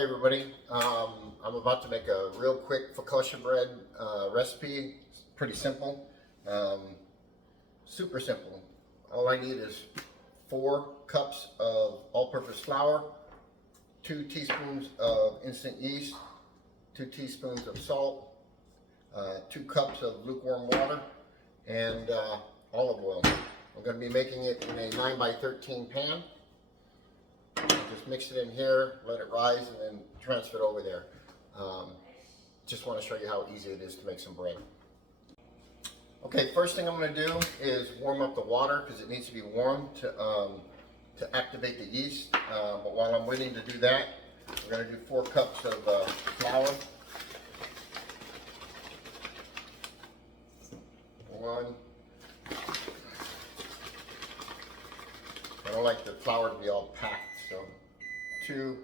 Hey everybody, I'm about to make a real quick focaccia bread recipe. It's pretty simple, super simple. All I need is 4 cups of all-purpose flour, 2 teaspoons of instant yeast, 2 teaspoons of salt, 2 cups of lukewarm water, and olive oil. I'm going to be making it in a 9x13 pan. Just mix it in here, let it rise, and then transfer it over there. Just want to show you how easy it is to make some bread. Okay, first thing I'm going to do is warm up the water because it needs to be warm to activate the yeast. But while I'm waiting to do that, we're going to do 4 cups of flour. 1. I don't like the flour to be all packed, so 2.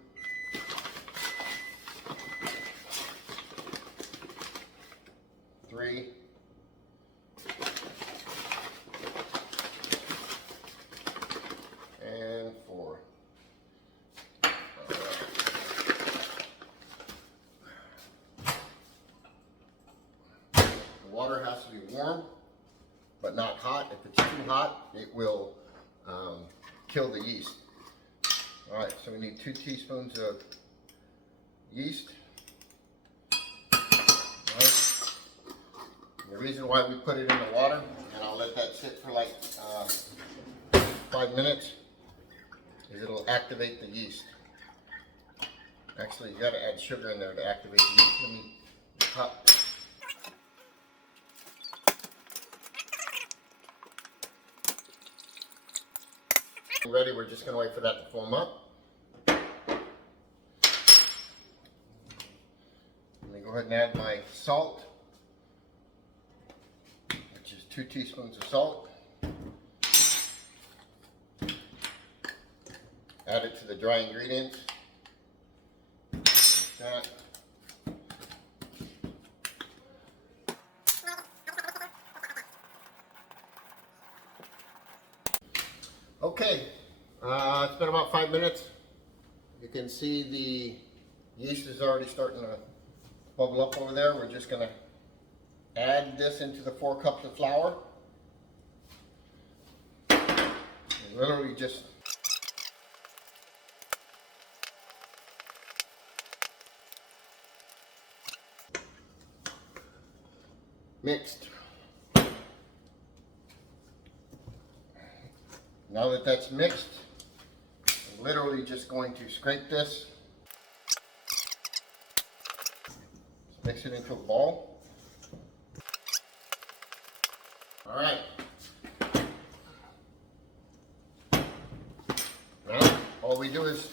3. And 4. The water has to be warm, but not hot. If it's too hot, it will kill the yeast. All right, so we need 2 teaspoons of yeast. All right. The reason why we put it in the water, and I'll let that sit for like 5 minutes, is it'll activate the yeast. Actually, you got to add sugar in there to activate the yeast. Let me cut. Ready, we're just going to wait for that to foam up. Let me go ahead and add my salt, which is 2 teaspoons of salt. Add it to the dry ingredients. Like that. Okay, it's been about 5 minutes. You can see the yeast is already starting to bubble up over there. We're just going to add this into the 4 cups of flour. And literally just mixed. Now that that's mixed, I'm literally just going to scrape this, mix it into a ball. All right. Now, all we do is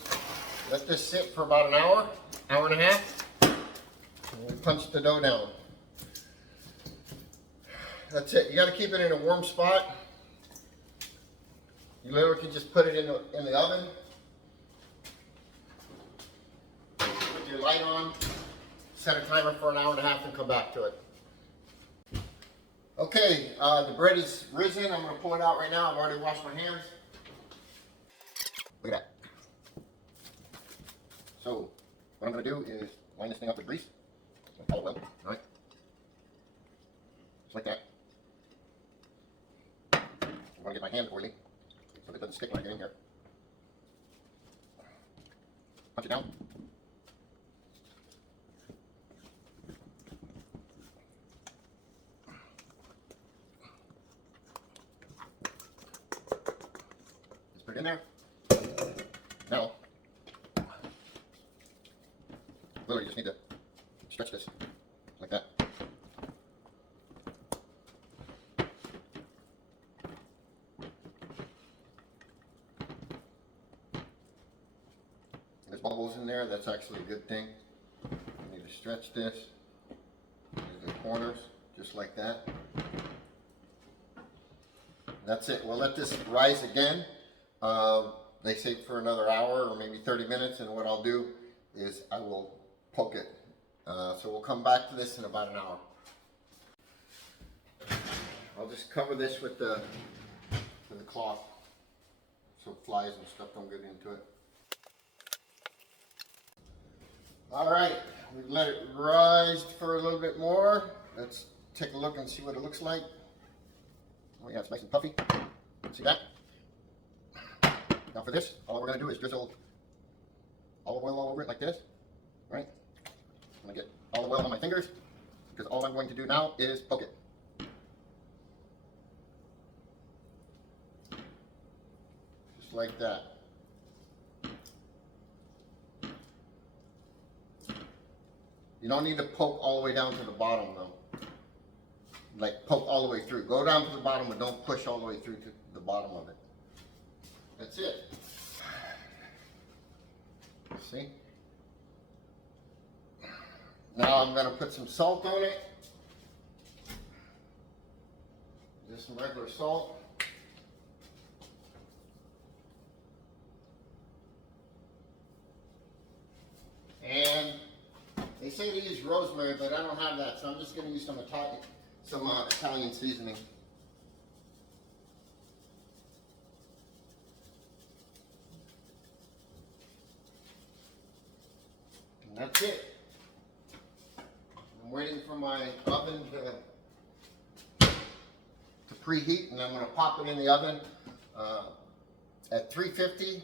let this sit for about an hour, hour and a half, and we punch the dough down. That's it. You got to keep it in a warm spot. You literally can just put it in the oven. Put your light on, set a timer for an hour and a half, and come back to it. Okay, the bread is risen. I'm going to pull it out right now. I've already washed my hands. Look at that. So, what I'm going to do is line this thing up with grease. Olive oil, all right? Just like that. I'm going to get my hand oily, so it doesn't stick when I get in here. Punch it down. Just put it in there. Now, literally just need to stretch this like that. There's bubbles in there, that's actually a good thing. You need to stretch this to the corners, just like that. That's it. We'll let this rise again. They say for another hour or maybe 30 minutes, and what I'll do is I will poke it. So we'll come back to this in about an hour. I'll just cover this with the cloth so flies and stuff don't get into it. All right, we've let it rise for a little bit more. Let's take a look and see what it looks like. Oh yeah, it's nice and puffy. See that? Now for this, all we're gonna do is drizzle olive oil all over it like this, right? I'm gonna get olive oil on my fingers because all I'm going to do now is poke it. Just like that. You don't need to poke all the way down to the bottom though. Like poke all the way through. Go down to the bottom, but don't push all the way through to the bottom of it. That's it. See? Now I'm going to put some salt on it. Just some regular salt. And they say to use rosemary, but I don't have that, so I'm just going to use some Italian seasoning. And that's it. I'm waiting for my oven to preheat, and I'm going to pop it in the oven at 350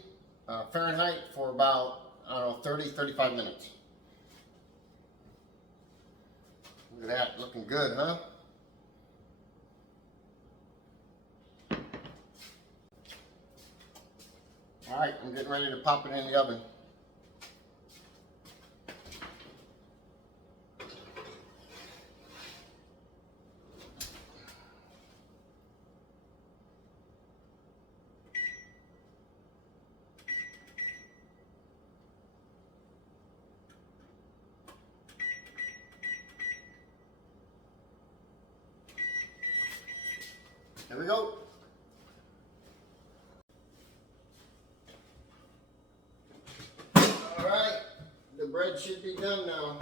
Fahrenheit for about, I don't know, 30-35 minutes. Look at that, looking good, huh? All right, I'm getting ready to pop it in the oven. Here we go. All right, the bread should be done now.